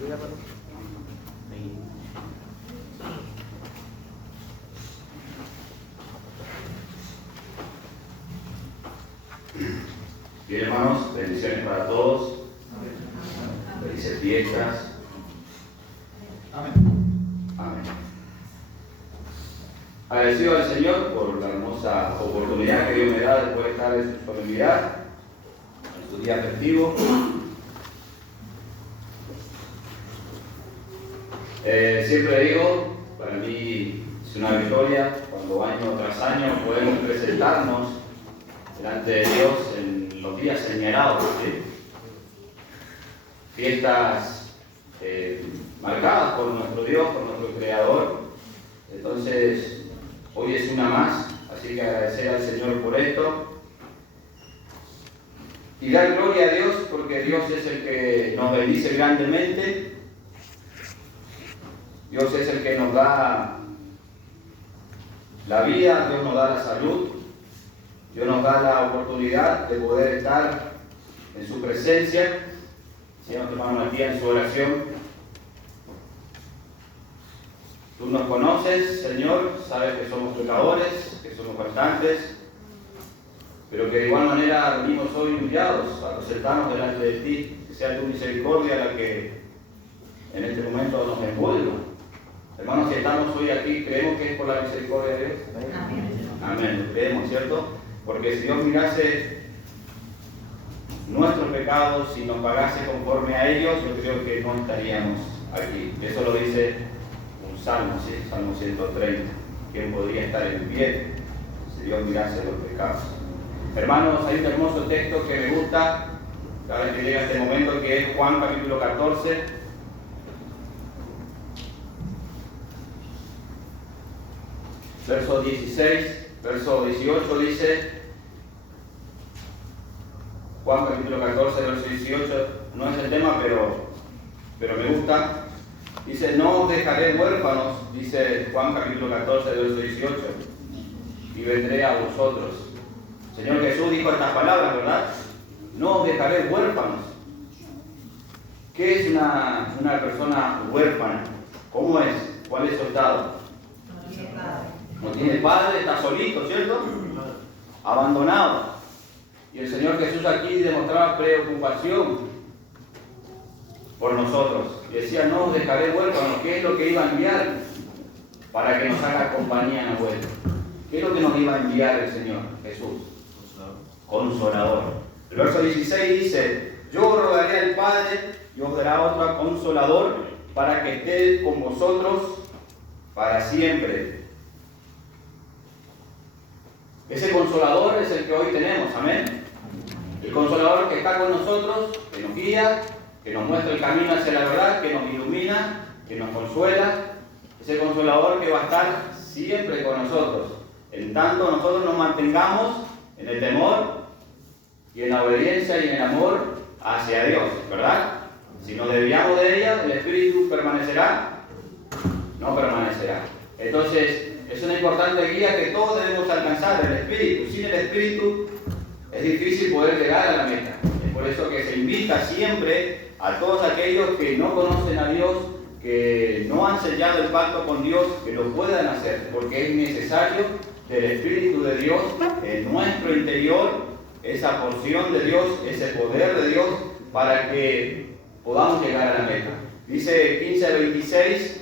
Bien, hermanos, bendiciones para todos. Felices fiestas. Amén. Amén. Agradecido al Señor por la hermosa oportunidad que Dios me da de poder estar en su solemnidad, en su día festivo. Siempre digo, para mí es una victoria cuando año tras año podemos presentarnos delante de Dios en los días señalados, ¿sí? Fiestas marcadas por nuestro Dios, por nuestro Creador. Entonces, hoy es una más, así que agradecer al Señor por esto y dar gloria a Dios, porque Dios es el que nos bendice grandemente. Dios es el que nos da la vida, Dios nos da la salud, Dios nos da la oportunidad de poder estar en su presencia. Si nos tomamos aquí en su oración. Tú nos conoces, Señor, sabes que somos pecadores, que somos faltantes, pero que de igual manera venimos hoy humillados a presentarnos delante de ti, que sea tu misericordia la que en este momento nos envuelva. Hermanos, si estamos hoy aquí, creemos que es por la misericordia de Dios. Amén. Amén, lo creemos, ¿cierto? Porque si Dios mirase nuestros pecados, si nos pagase conforme a ellos, yo creo que no estaríamos aquí. Eso lo dice un salmo, ¿sí? Salmo 130. ¿Quién podría estar en pie si Dios mirase los pecados? Hermanos, hay un hermoso texto que me gusta cada vez que llega este momento, que es Juan capítulo 14. Verso 16, verso 18 dice, Juan capítulo 14, verso 18, no es el tema, pero me gusta. Dice, no os dejaré huérfanos, dice Juan capítulo 14, verso 18, y vendré a vosotros. El Señor Jesús dijo estas palabras, ¿verdad? No os dejaré huérfanos. ¿Qué es una persona huérfana? ¿Cómo es? ¿Cuál es su estado? No tiene padre, está solito, ¿cierto? Abandonado. Y el Señor Jesús aquí demostraba preocupación por nosotros. Y decía, no os dejaré huérfanos. ¿Qué es lo que iba a enviar para que nos haga compañía en la vuelta? ¿Qué es lo que nos iba a enviar el Señor Jesús? Consolador. El verso 16 dice, yo rogaré al Padre y os dará otro consolador para que esté con vosotros para siempre. Ese consolador es el que hoy tenemos, amén. El consolador que está con nosotros, que nos guía, que nos muestra el camino hacia la verdad, que nos ilumina, que nos consuela. Ese consolador que va a estar siempre con nosotros, en tanto nosotros nos mantengamos en el temor y en la obediencia y en el amor hacia Dios, ¿verdad? Si nos desviamos de ella, el Espíritu permanecerá, no permanecerá. Entonces, es una importante guía que todos debemos alcanzar, el Espíritu. Sin el Espíritu es difícil poder llegar a la meta. Es por eso que se invita siempre a todos aquellos que no conocen a Dios, que no han sellado el pacto con Dios, que lo puedan hacer, porque es necesario del Espíritu de Dios en nuestro interior, esa porción de Dios, ese poder de Dios, para que podamos llegar a la meta. Dice 15:26.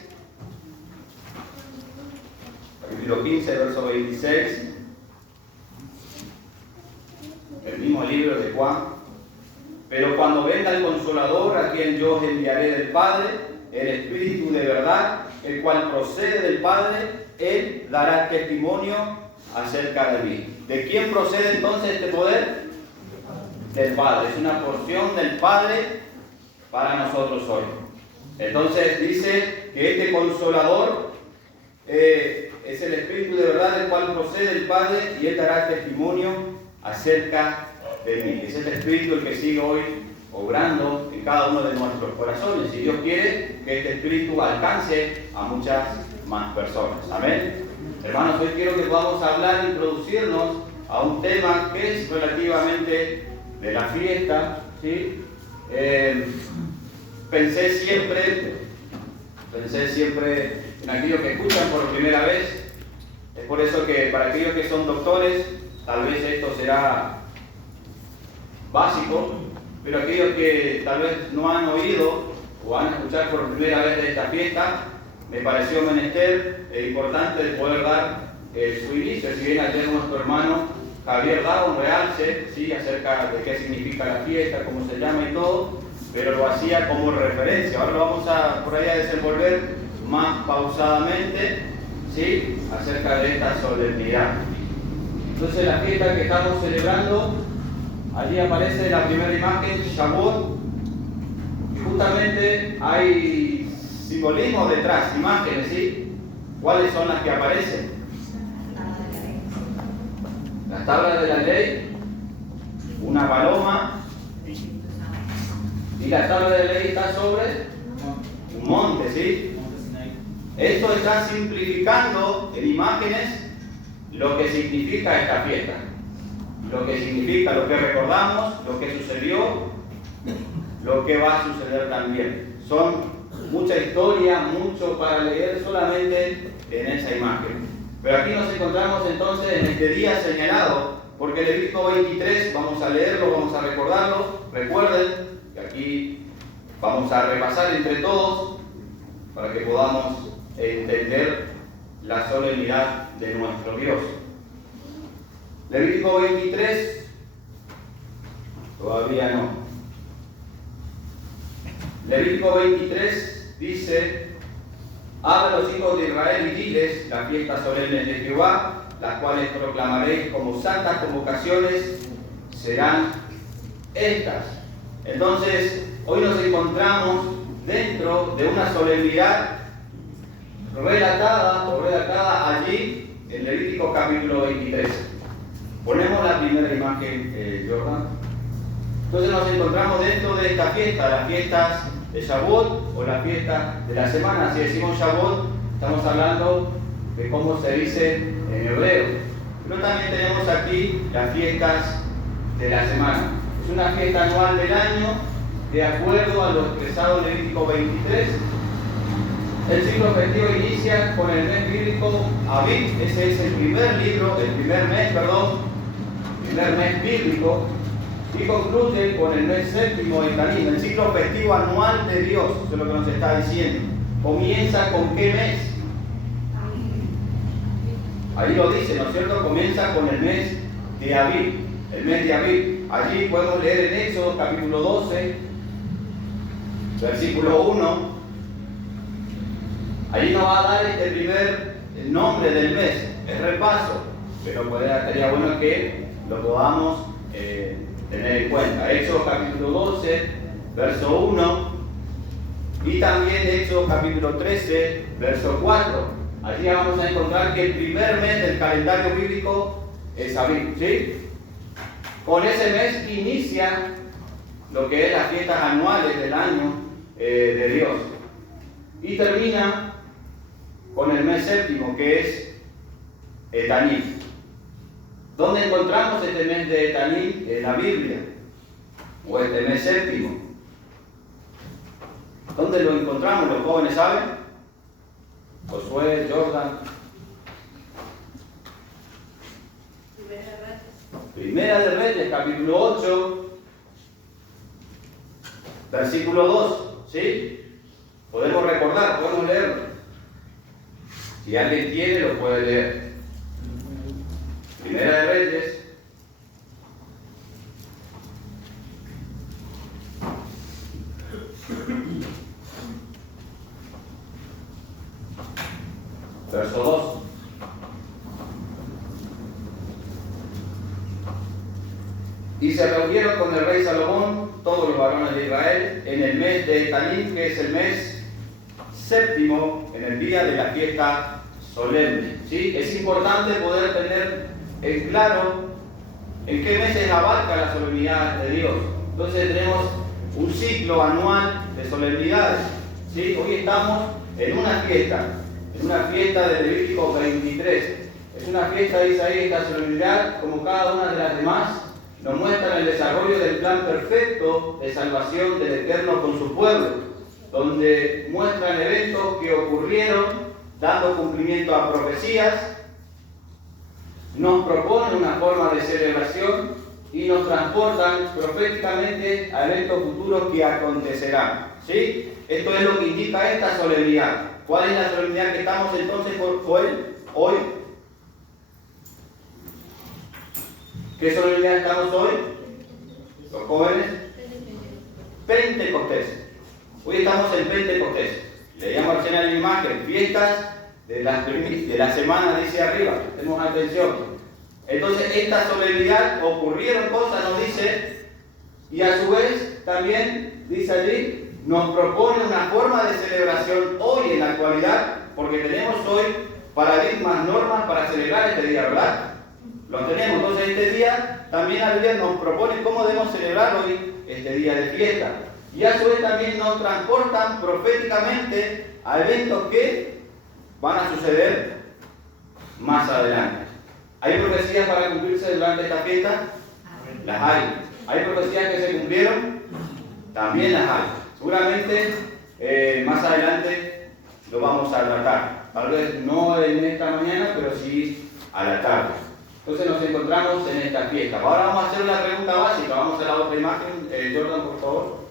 Capítulo 15, verso 26, el mismo libro de Juan. Pero cuando venga el Consolador, a quien yo os enviaré del Padre, el Espíritu de verdad, el cual procede del Padre, Él dará testimonio acerca de mí. ¿De quién procede entonces este poder? Del Padre. Es una porción del Padre para nosotros hoy. Entonces dice que este Consolador es el Espíritu de verdad, del cual procede el Padre, y Él dará testimonio acerca de mí. Es el Espíritu el que sigue hoy obrando en cada uno de nuestros corazones. Y Dios quiere que este Espíritu alcance a muchas más personas. Amén. Hermanos, hoy quiero que podamos hablar, introducirnos a un tema que es relativamente de la fiesta, ¿sí? pensé siempre en aquellos que escuchan por primera vez. Es por eso que para aquellos que son doctores, tal vez esto será básico, pero aquellos que tal vez no han oído o van a escuchar por primera vez de esta fiesta, me pareció menester e importante de poder dar su inicio. Si bien ayer nuestro hermano Javier daba un realce, ¿sí?, acerca de qué significa la fiesta, cómo se llama y todo, pero lo hacía como referencia. Ahora lo vamos a por ahí a desenvolver más pausadamente, ¿sí?, acerca de esta solemnidad. Entonces la fiesta que estamos celebrando, allí aparece la primera imagen, Shavuot, y justamente hay simbolismo detrás, imágenes, ¿sí? ¿Cuáles son las que aparecen? Las tablas de la ley, una paloma, y la tabla de la ley está sobre un monte, ¿sí? Esto está simplificando en imágenes lo que significa esta fiesta, lo que significa, lo que recordamos, lo que sucedió, lo que va a suceder también. Son mucha historia, mucho para leer solamente en esa imagen. Pero aquí nos encontramos entonces en este día señalado, porque Levítico 23, vamos a leerlo, vamos a recordarlo. Recuerden que aquí vamos a repasar entre todos para que podamos entender la solemnidad de nuestro Dios. Levítico 23, todavía no. Levítico 23 dice: habla a los hijos de Israel y diles las fiestas solemnes de Jehová, las cuales proclamaréis como santas convocaciones, serán estas. Entonces, hoy nos encontramos dentro de una solemnidad redactada allí en Levítico capítulo 23. Ponemos la primera imagen, Jordan. Entonces nos encontramos dentro de esta fiesta, las fiestas de Shavuot o las fiestas de la semana. Si decimos Shavuot, estamos hablando de cómo se dice en hebreo. Pero también tenemos aquí las fiestas de la semana. Es una fiesta anual del año, de acuerdo a lo expresado en Levítico 23. El ciclo festivo inicia con el mes bíblico Abib, ese es el primer mes bíblico, y concluye con el mes séptimo de Tanim, el ciclo festivo anual de Dios. Eso es lo que nos está diciendo. ¿Comienza con qué mes? Ahí lo dice, ¿no es cierto? Comienza con el mes de Abib, el mes de Abib. Allí podemos leer en Éxodo capítulo 12, versículo 1. Allí nos va a dar el nombre del mes, el repaso, pero estaría bueno que lo podamos tener en cuenta. Éxodo capítulo 12, verso 1, y también Éxodo capítulo 13, verso 4. Allí vamos a encontrar que el primer mes del calendario bíblico es Abib, ¿sí? Con ese mes inicia lo que es las fiestas anuales del año de Dios, y termina con el mes séptimo, que es Etanim. ¿Dónde encontramos este mes de Etanim? En la Biblia, o este mes séptimo. ¿Dónde lo encontramos? ¿Los jóvenes saben? Josué, Jordan. Primera de Reyes, capítulo 8, versículo 2. ¿Sí? Podemos recordar, podemos leerlo. Si alguien tiene, lo puede leer. Primera de Reyes, verso 2. Y se reunieron con el rey Salomón todos los varones de Israel en el mes de Etanim, que es el mes séptimo, en el día de la fiesta solemne. ¿Sí? Es importante poder tener en claro en qué meses abarca la solemnidad de Dios. Entonces tenemos un ciclo anual de solemnidades. ¿Sí? Hoy estamos en una fiesta de Levítico 23. Es una fiesta, dice ahí, esta solemnidad, como cada una de las demás, nos muestra el desarrollo del plan perfecto de salvación del Eterno con su pueblo. donde muestran eventos que ocurrieron dando cumplimiento a profecías, nos proponen una forma de celebración y nos transportan proféticamente a eventos futuros que acontecerán. ¿Sí? Esto es lo que indica esta solemnidad. ¿Cuál es la solemnidad que estamos entonces hoy? ¿Qué solemnidad estamos hoy? Los jóvenes. Pentecostés. Hoy estamos en Pentecostés. Leíamos recién en la imagen, fiestas de la semana, dice arriba. Tenemos atención. Entonces, esta solemnidad, ocurrieron cosas, nos dice, y a su vez también, dice allí, nos propone una forma de celebración hoy en la actualidad, porque tenemos hoy paradigmas, normas para celebrar este día, ¿verdad? Lo tenemos. Entonces, este día también la Biblia nos propone cómo debemos celebrar hoy este día de fiesta. Y a su vez también nos transportan proféticamente a eventos que van a suceder más adelante. ¿Hay profecías para cumplirse durante esta fiesta? Las hay. ¿Hay profecías que se cumplieron? También las hay. Seguramente más adelante lo vamos a tratar. Tal vez no en esta mañana, pero sí a la tarde. Entonces nos encontramos en esta fiesta. Ahora vamos a hacer una pregunta básica. Vamos a la otra imagen. Jordan, por favor.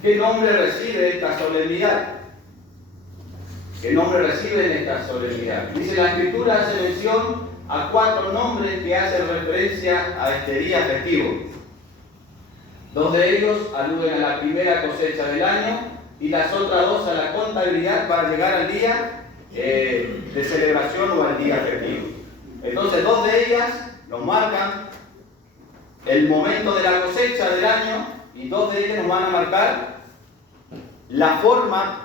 ¿Qué nombre recibe esta solemnidad? ¿Qué nombre recibe en esta solemnidad? Dice la Escritura, hace mención a 4 nombres que hacen referencia a este día festivo. 2 de ellos aluden a la primera cosecha del año y las otras 2 a la contabilidad para llegar al día de celebración o al día festivo. Entonces 2 de ellas nos marcan el momento de la cosecha del año y 2 de ellas nos van a marcar la forma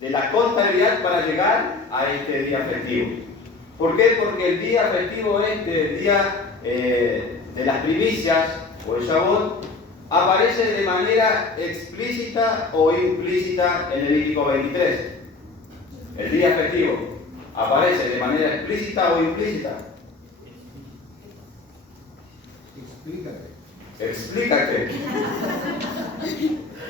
de la contabilidad para llegar a este día festivo. ¿Por qué? Porque el día festivo el día de las primicias o el Shabbat aparece de manera explícita o implícita en Levítico 23. El día festivo aparece de manera explícita o implícita. Explícate.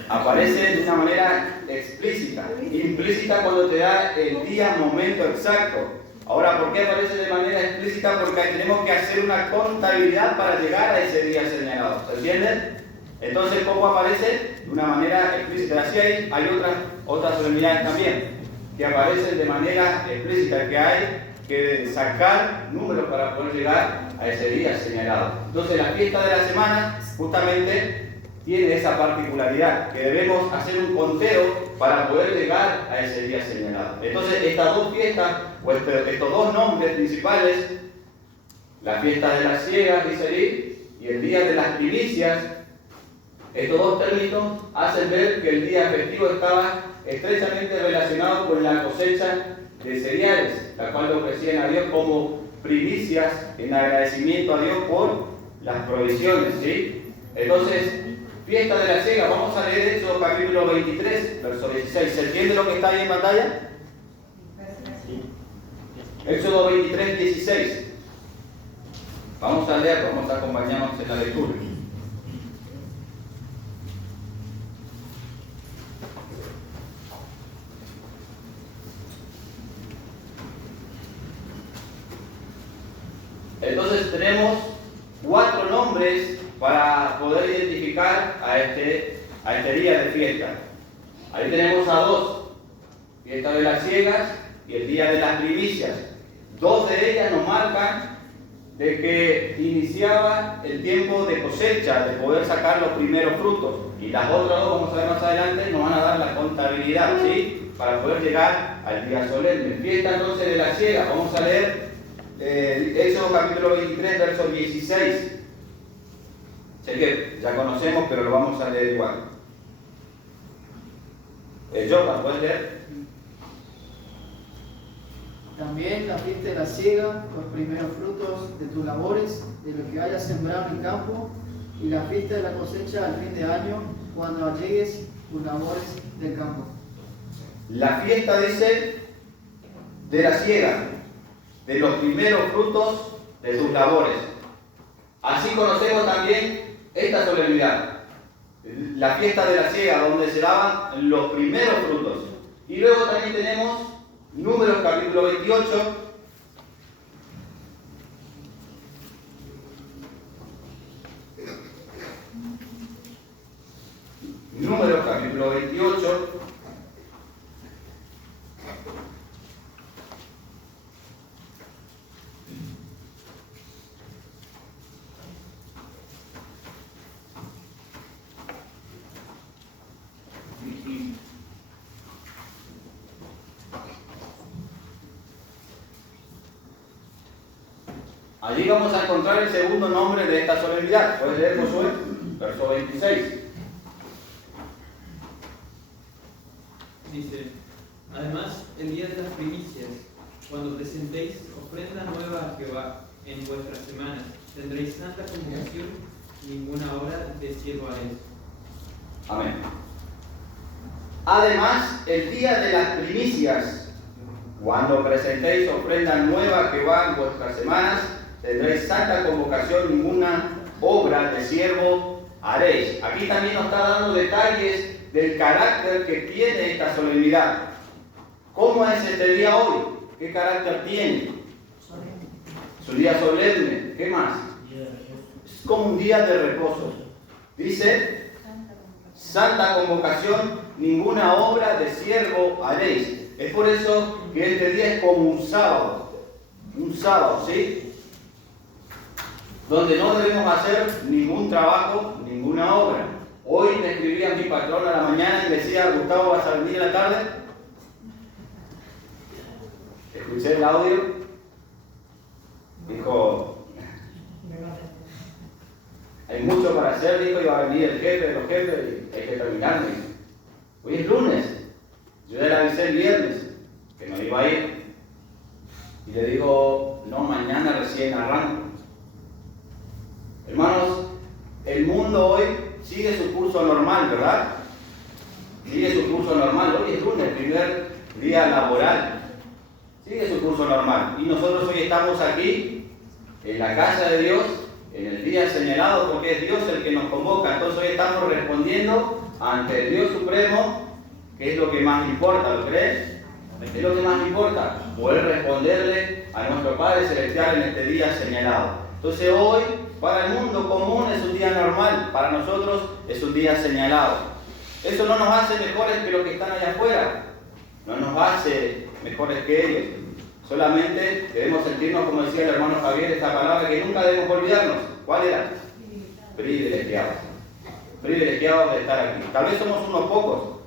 Aparece de una manera explícita, implícita cuando te da el día, momento exacto. Ahora, ¿por qué aparece de manera explícita? Porque tenemos que hacer una contabilidad para llegar a ese día señalado. ¿Se entiende? Entonces, ¿cómo aparece? De una manera explícita. Así hay otras solemnidades también, que aparecen de manera explícita, que hay que sacar números para poder llegar a ese día señalado. Entonces, la fiesta de la semana justamente tiene esa particularidad, que debemos hacer un conteo para poder llegar a ese día señalado. Entonces, estas 2 fiestas, o estos 2 nombres principales, la fiesta de las ciegas, dice allí, y el día de las primicias, estos 2 términos hacen ver que el día festivo estaba estrechamente relacionado con la cosecha de cereales, la cual le ofrecían a Dios como primicias en agradecimiento a Dios por las provisiones, ¿sí? Entonces, fiesta de la siega, vamos a leer Éxodo capítulo 23, verso 16. ¿Se entiende lo que está ahí en pantalla? Sí. Éxodo 23, 16. Vamos a leer, vamos a acompañarnos en la lectura. Entonces tenemos 4 nombres para poder identificar a este día de fiesta. Ahí tenemos a 2, fiesta de las ciegas y el día de las primicias. 2 de ellas nos marcan de que iniciaba el tiempo de cosecha, de poder sacar los primeros frutos. Y las otras 2, vamos a ver más adelante, nos van a dar la contabilidad, ¿sí? Para poder llegar al día solemne. Fiesta entonces de las ciegas, vamos a leer Éxodo capítulo 23, verso 16. Sé que ya conocemos, pero lo vamos a leer igual. Jordan, ¿puedes leer? También la fiesta de la siega, los primeros frutos de tus labores, de lo que hayas sembrado en el campo, y la fiesta de la cosecha al fin de año, cuando allegues tus labores del campo. La fiesta, dice, de la siega, de los primeros frutos de tus labores. Así conocemos también esta solemnidad. la fiesta de la siega, donde se daban los primeros frutos. Y luego también tenemos Números capítulo 28. Números capítulo 28. Allí vamos a encontrar el segundo nombre de esta solemnidad. Puedes leer, Josué, verso 26. Dice, además, el día de las primicias, cuando presentéis ofrenda nueva a Jehová en vuestras semanas, tendréis santa convocación, ninguna hora de siervo haréis. Amén. Además, el día de las primicias, cuando presentéis ofrenda nueva a Jehová en vuestras semanas, tendréis santa convocación, ninguna obra de siervo haréis. Aquí también nos está dando detalles del carácter que tiene esta solemnidad. ¿Cómo es este día hoy? ¿Qué carácter tiene? Es un día solemne. ¿Qué más? Es como un día de reposo. Dice, santa convocación, ninguna obra de siervo haréis. Es por eso que este día es como un sábado. Un sábado, ¿sí? Donde no debemos hacer ningún trabajo, ninguna obra. Hoy me escribía mi patrón a la mañana y me decía, Gustavo, ¿vas a venir en la tarde? Escuché el audio. Dijo, hay mucho para hacer, dijo, y va a venir el jefe de los jefes y hay que terminar. Hoy es lunes. Yo ya le avisé el viernes que no iba a ir. Y le digo, no, mañana recién arranco. Hermanos, el mundo hoy sigue su curso normal, ¿verdad? Sigue su curso normal. Hoy es lunes, el primer día laboral. Sigue su curso normal. Y nosotros hoy estamos aquí, en la casa de Dios, en el día señalado, porque es Dios el que nos convoca. Entonces hoy estamos respondiendo ante el Dios Supremo, que es lo que más importa, ¿lo crees? Es lo que más importa, poder responderle a nuestro Padre Celestial en este día señalado. Entonces hoy, para el mundo común es un día normal, para nosotros es un día señalado. Eso no nos hace mejores que los que están allá afuera, no nos hace mejores que ellos. Solamente debemos sentirnos, como decía el hermano Javier, esta palabra que nunca debemos olvidarnos. ¿Cuál era? Privilegiados. Privilegiados de estar aquí. Tal vez somos unos pocos,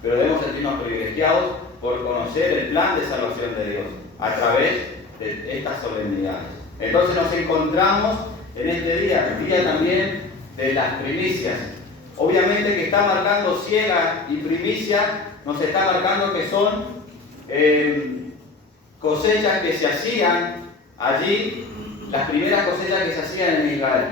pero debemos sentirnos privilegiados por conocer el plan de salvación de Dios a través de estas solemnidades. Entonces nos encontramos en este día, el día también de las primicias. Obviamente que está marcando siega y primicia, nos está marcando que son cosechas que se hacían allí, las primeras cosechas que se hacían en Israel,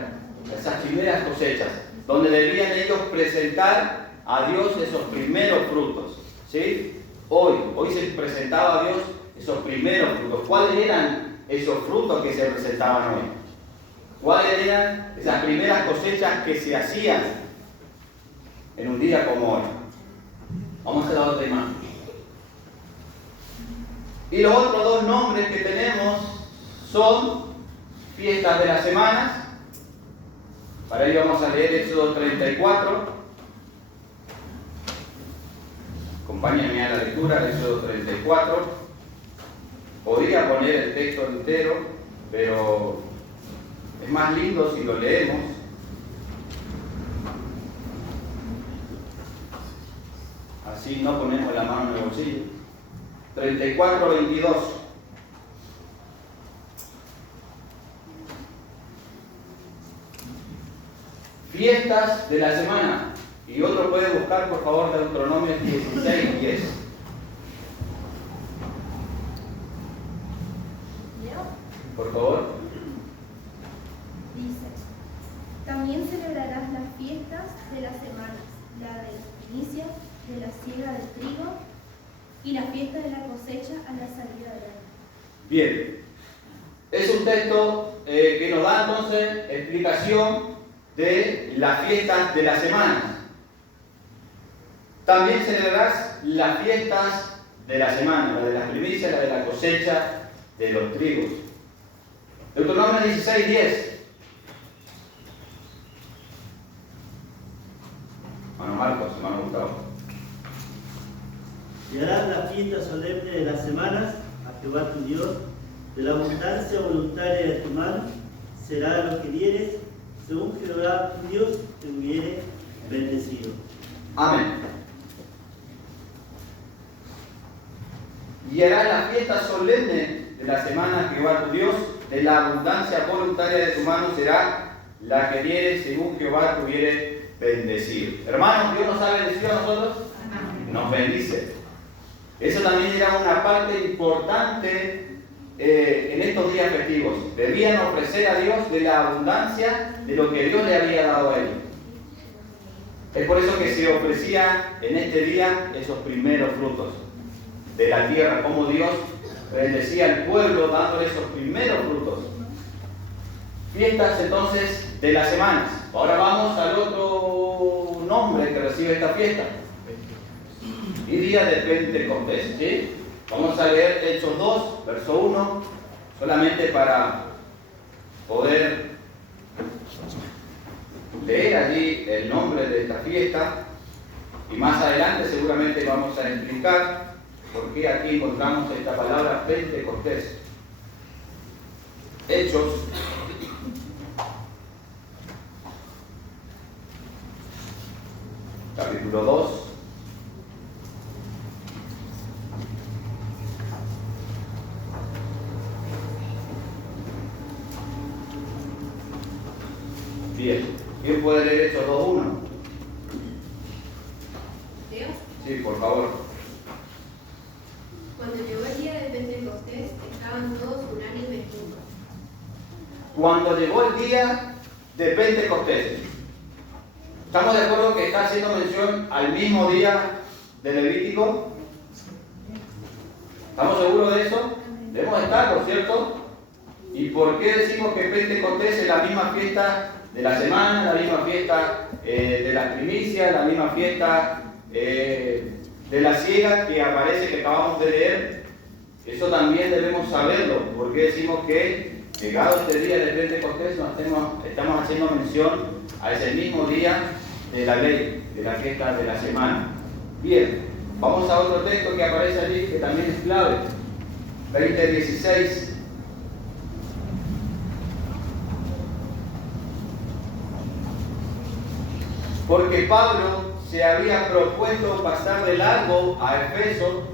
esas primeras cosechas, donde debían ellos presentar a Dios esos primeros frutos, ¿sí? Hoy se presentaba a Dios esos primeros frutos. ¿Cuáles eran esos frutos que se presentaban hoy? ¿Cuáles eran esas primeras cosechas que se hacían en un día como hoy? Vamos a la otra imagen. Y los otros dos nombres que tenemos son fiestas de las semanas. Para ello vamos a leer Éxodo 34. Acompáñenme a la lectura, Éxodo 34. Podría poner el texto entero, pero es más lindo si lo leemos. Así no ponemos la mano en el bolsillo. 34:22. Fiestas de la semana. Y otro puede buscar, por favor, Deuteronomio 16:10. Por favor. Dice, también celebrarás las fiestas de las semanas, la de las primicias, de la siega del trigo y la fiesta de la cosecha a la salida del año. Bien, es un texto que nos da entonces explicación de las fiestas de las semanas. También celebrarás las fiestas de la semana, la de las primicias, la de la cosecha de los trigos. Deuteronomio 16:10. Hermano Marcos, hermano Gustavo. Y harás la fiesta solemne de las semanas a Jehová tu Dios, de la abundancia voluntaria de tu mano será lo que dieres, según Jehová tu Dios te hubiere bendecido. Amén. Y harás la fiesta solemne de la semana a Jehová tu Dios, de la abundancia voluntaria de tu mano será la que dieres, según Jehová te hubiere bendecido. Hermanos, ¿Dios nos ha bendecido a nosotros? Nos bendice. Eso también era una parte importante en estos días festivos. Debían ofrecer a Dios de la abundancia de lo que Dios le había dado a ellos. Es por eso que se ofrecía en este día esos primeros frutos de la tierra, como Dios bendecía al pueblo dándole esos primeros frutos. Fiestas entonces de las semanas. Ahora vamos al otro nombre que recibe esta fiesta. Y día de Pentecostés, ¿sí? Vamos a leer Hechos 2, verso 1, solamente para poder leer allí el nombre de esta fiesta. Y más adelante seguramente vamos a explicar por qué aquí encontramos esta palabra Pentecostés. Hechos capítulo 2. Bien. ¿Quién puede leer Hechos 2.1? ¿Leo? Sí, por favor. Cuando llegó el día de Pentecostés, estaban todos unánimes juntos. Cuando llegó el día de Pentecostés. ¿Estamos de acuerdo que está haciendo mención al mismo día de Levítico? ¿Estamos seguros de eso? Debemos estar, ¿por cierto? ¿Y por qué decimos que Pentecostés es la misma fiesta de la semana, la misma fiesta de las primicias, la misma fiesta de la siega que aparece, que acabamos de leer? Eso también debemos saberlo. ¿Por qué decimos que llegado este día de Pentecostés estamos haciendo mención a ese mismo día de la ley, de la fiesta de la semana? Bien, vamos a otro texto que aparece allí que también es clave. 20:16. Porque Pablo se había propuesto pasar de largo a Éfeso,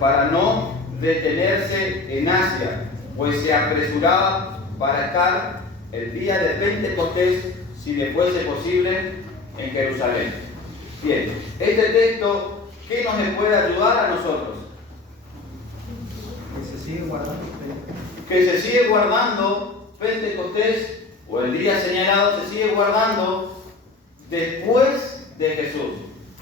para no detenerse en Asia, pues se apresuraba para estar el día de Pentecostés, si le fuese posible, en Jerusalén. Bien, este texto, ¿qué nos puede ayudar a nosotros? Que se sigue guardando. Que se sigue guardando Pentecostés, o el día señalado se sigue guardando después de Jesús.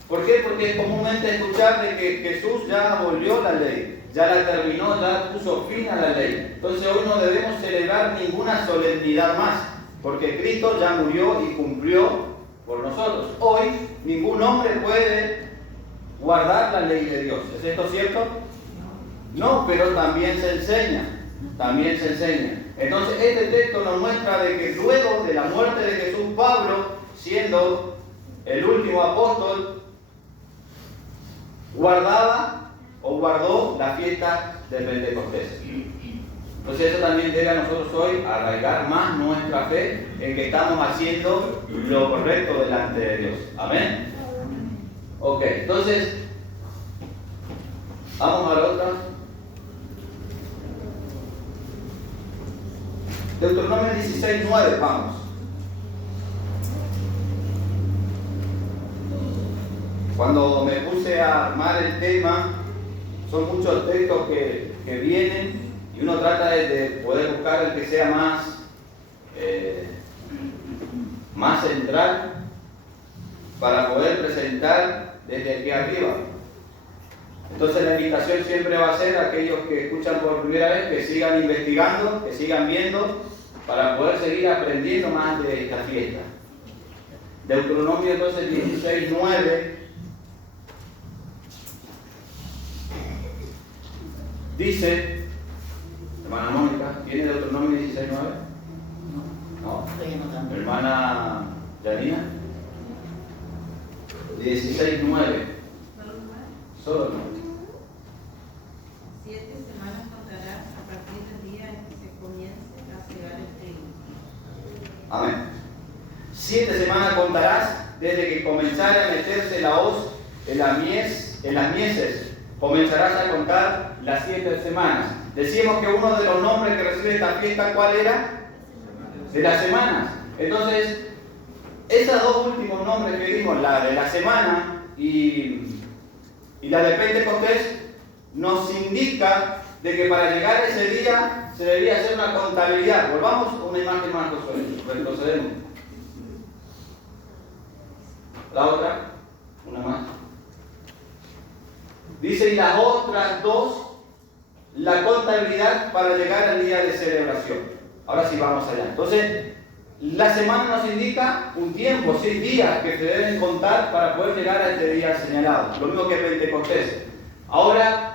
¿Por qué? Porque es comúnmente escuchar de que Jesús ya abolió la ley, ya la terminó, ya puso fin a la ley. Entonces hoy no debemos celebrar ninguna solemnidad más, porque Cristo ya murió y cumplió por nosotros. Hoy ningún hombre puede guardar la ley de Dios. ¿Es esto cierto? No, pero también se enseña. También se enseña. Entonces este texto nos muestra de que luego de la muerte de Jesús, Pablo, siendo el último apóstol, guardó la fiesta de Pentecostés. Entonces eso también debe a nosotros hoy arraigar más nuestra fe en que estamos haciendo lo correcto delante de Dios. Amén. Ok, entonces vamos a la otra. Deuteronomio 16:9, vamos. Cuando me puse a armar el tema, son muchos textos que vienen y uno trata de poder buscar el que sea más central para poder presentar desde aquí arriba. Entonces la invitación siempre va a ser a aquellos que escuchan por primera vez que sigan investigando, que sigan viendo para poder seguir aprendiendo más de esta fiesta. Deuteronomio entonces 16:9 dice, hermana Mónica, ¿tiene Deuteronomio 16:9? No. Hermana Yanina, 16:9. Solo no. 7 semanas contarás a partir del día en que se comience a cegar el trigo. Amén. 7 semanas contarás desde que comenzare a meterse la hoz en las mieses. Comenzarás a contar las 7 semanas. Decíamos que uno de los nombres que recibe esta fiesta, ¿cuál era? De las semanas. Entonces, esos dos últimos nombres que dimos, la de la semana y la de Pentecostés, nos indica de que para llegar a ese día se debía hacer una contabilidad. Volvamos a una imagen más, Josué. Retrocedemos. La otra, una más. Dice, y las otras dos, la contabilidad para llegar al día de celebración. Ahora sí vamos allá. Entonces, la semana nos indica un tiempo, 6 días que se deben contar para poder llegar a este día señalado. Lo mismo que Pentecostés. Ahora,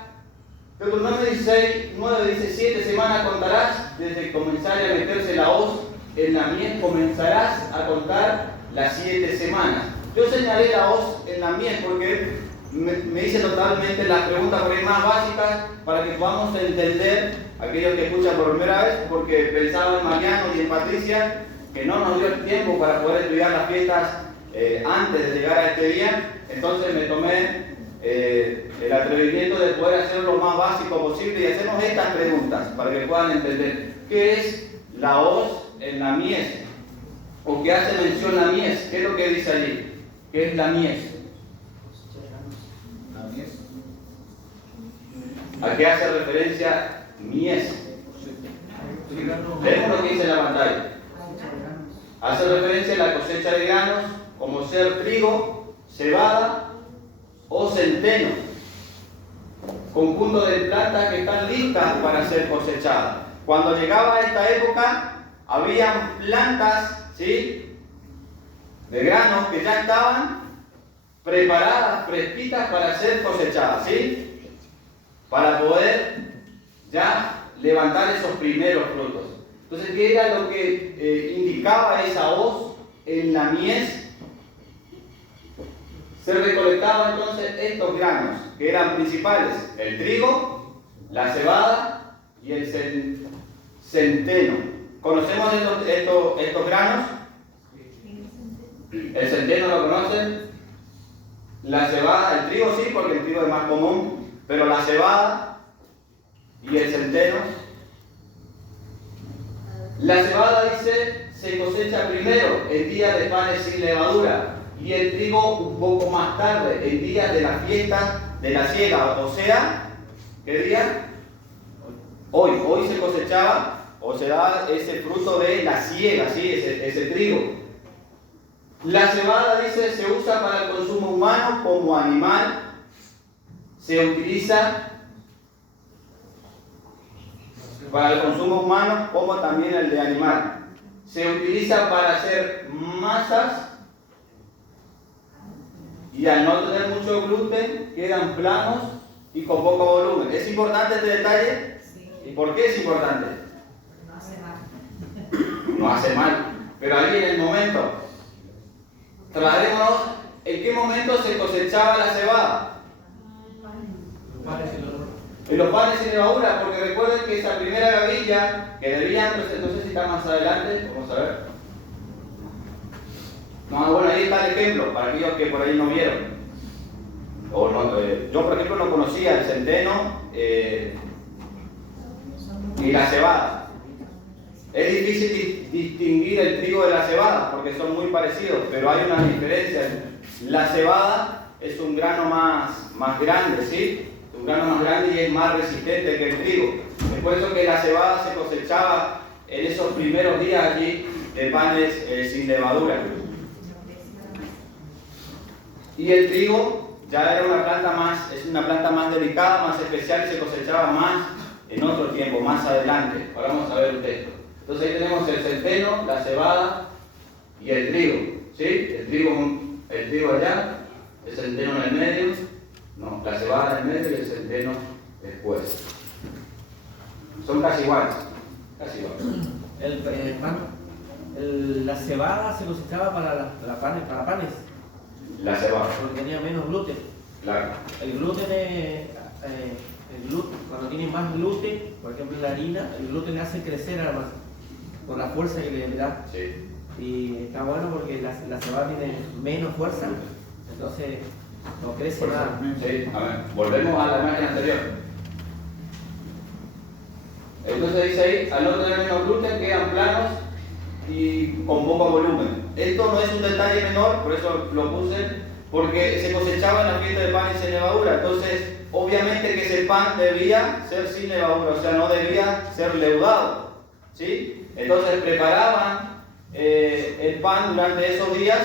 Deuteronomio 16:9 dice, 7 semanas contarás desde que comenzare a meterse la hoz en la mies, comenzarás a contar las 7 semanas. Yo señalé la hoz en la mies porque me hice totalmente las preguntas por ahí más básicas para que podamos entender, aquellos que escuchan por primera vez, porque pensaba en Mariano y en Patricia, que no nos dio el tiempo para poder estudiar las fiestas antes de llegar a este día. Entonces me tomé el atrevimiento de poder hacerlo lo más básico posible y hacernos estas preguntas para que puedan entender qué es la hoz en la mies, o qué hace mención la mies. ¿Qué es lo que dice allí? ¿Qué es la mies? La mies. ¿A qué hace referencia mies? Leemos lo que dice en la pantalla. Hace referencia a la cosecha de granos, como ser trigo, cebada o centeno, conjunto de plantas que están listas para ser cosechadas. Cuando llegaba esta época, habían plantas, ¿sí?, de granos que ya estaban preparadas, fresquitas para ser cosechadas, ¿sí?, para poder ya levantar esos primeros frutos. Entonces, ¿qué era lo que indicaba esa hoz en la mies? Se recolectaban entonces estos granos, que eran principales: el trigo, la cebada y el centeno. ¿Conocemos estos granos? El centeno lo conocen. La cebada, el trigo sí, porque el trigo es más común, pero la cebada y el centeno. La cebada, dice, se cosecha primero en días de panes sin levadura, y el trigo un poco más tarde, en días de la fiesta de la siega. O sea, ¿qué día? Hoy se cosechaba o se da ese fruto de la siega, ¿sí?, ese trigo. La cebada, dice, se usa para el consumo humano como animal, se utiliza para el consumo humano como también el de animal. Se utiliza para hacer masas y al no tener mucho gluten quedan planos y con poco volumen. ¿Es importante este detalle? Sí. ¿Y por qué es importante? No hace mal. No hace mal, pero ahí en el momento, trasladémonos, ¿en qué momento se cosechaba la cebada? En los panes sin levadura, porque recuerden que esa primera gavilla que debían, no sé si está más adelante, vamos a ver. No, bueno, ahí está el ejemplo, para aquellos que por ahí no vieron. O no, yo, por ejemplo, no conocía el centeno ni la cebada. Es difícil distinguir el trigo de la cebada, porque son muy parecidos, pero hay una diferencia. La cebada es un grano más grande, ¿sí? Un grano más grande y es más resistente que el trigo. Es por eso que la cebada se cosechaba en esos primeros días allí de panes sin levadura. Y el trigo ya era una planta más delicada, más especial, y se cosechaba más en otro tiempo, más adelante. Ahora vamos a ver un texto. Entonces ahí tenemos el centeno, la cebada y el trigo. ¿Sí? El trigo allá, el centeno en el medio, no, la cebada en el medio y el centeno después. Son casi iguales. Casi iguales. La cebada se cosechaba para panes. La cebada. Porque tenía menos gluten. Claro. El gluten, cuando tiene más gluten, por ejemplo la harina, el gluten le hace crecer a la masa, por la fuerza que le da. Sí. Y está bueno porque la cebada tiene menos fuerza, entonces no crece nada. Sí, a ver, volvemos a la imagen anterior. Entonces dice ahí, al no tener menos gluten quedan planos y con poco volumen. Esto no es un detalle menor, por eso lo puse, porque se cosechaba en la fiesta de pan y sin levadura. Entonces, obviamente que ese pan debía ser sin levadura, o sea, no debía ser leudado. ¿Sí? Entonces preparaban el pan durante esos días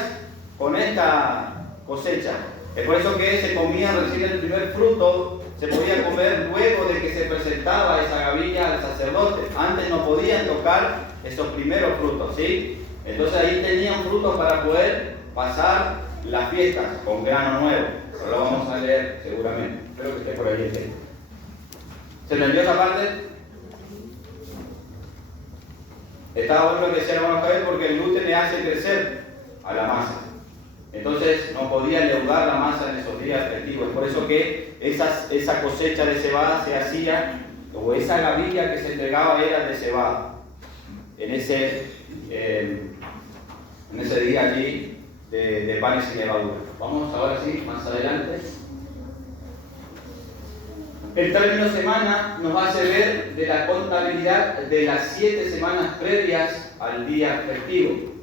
con esta cosecha. Es por eso que se comía recién el primer fruto, se podía comer luego de que se presentaba esa gavilla al sacerdote. Antes no podían tocar esos primeros frutos, ¿sí? Entonces ahí tenían frutos para poder pasar las fiestas con grano nuevo. Pero lo vamos a leer seguramente. Espero que esté por ahí el texto. ¿Se entendió esa parte? Estaba bueno lo que decía el hermano Javier porque el gluten le hace crecer a la masa. Entonces no podía leudar la masa en esos días festivos. Es por eso que esa cosecha de cebada se hacía, o esa gavilla que se entregaba era de cebada. En ese día allí de panes sin levadura. Vamos ahora sí, más adelante. El término semana nos hace ver de la contabilidad de las 7 semanas previas al día festivo.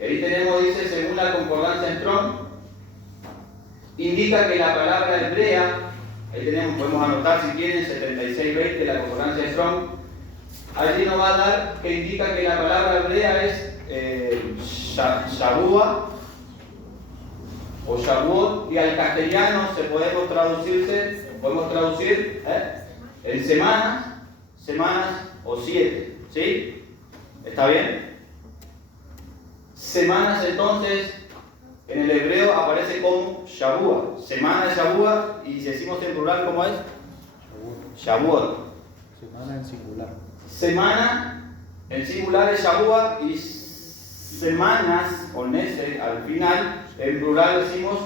Y ahí tenemos, dice, según la concordancia Strong, indica que la palabra hebrea, ahí tenemos, podemos anotar si quieren, 7620, la concordancia Strong, allí nos va a dar que indica que la palabra hebrea es Shavua o Shavuot, y al castellano podemos traducir en semanas o 7, ¿sí? ¿Está bien? Semanas entonces en el hebreo aparece como Shavua, semana de Shavua, y si decimos en plural, ¿cómo es? Shavuot. Semana en singular. Semana en singular es Shavua y semanas con ese al final, en plural decimos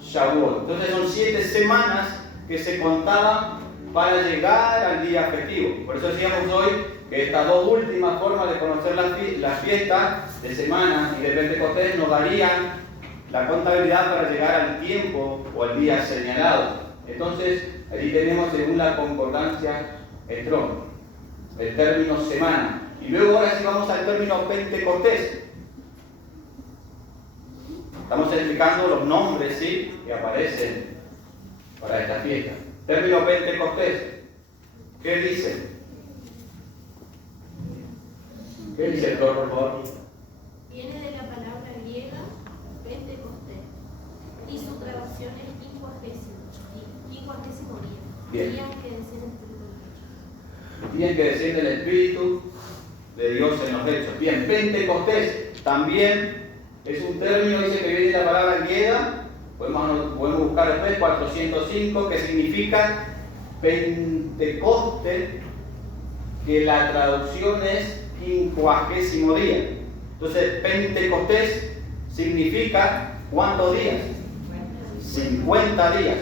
Shavuot. Entonces son 7 semanas que se contaban para llegar al día festivo. Por eso decíamos hoy que estas dos últimas formas de conocer las fiestas de semana y de Pentecostés nos darían la contabilidad para llegar al tiempo o al día señalado. Entonces, allí tenemos según la concordancia Strong, el término semana. Y luego ahora sí vamos al término Pentecostés. Estamos explicando los nombres, ¿sí?, que aparecen para esta fiesta. Término Pentecostés. ¿Qué dice? ¿Qué dice el por favor? Viene de la palabra griega Pentecostés y su traducción es quincuagésimo día. Bien. Día que desciende el Espíritu de Dios. Día que desciende el Espíritu de Dios en los hechos. Bien, Pentecostés también es un término, dice que viene de la palabra griega, podemos buscar después, 405, que significa Pentecoste, que la traducción es quincuagésimo día. Entonces, Pentecostés significa ¿cuántos días? 50 días.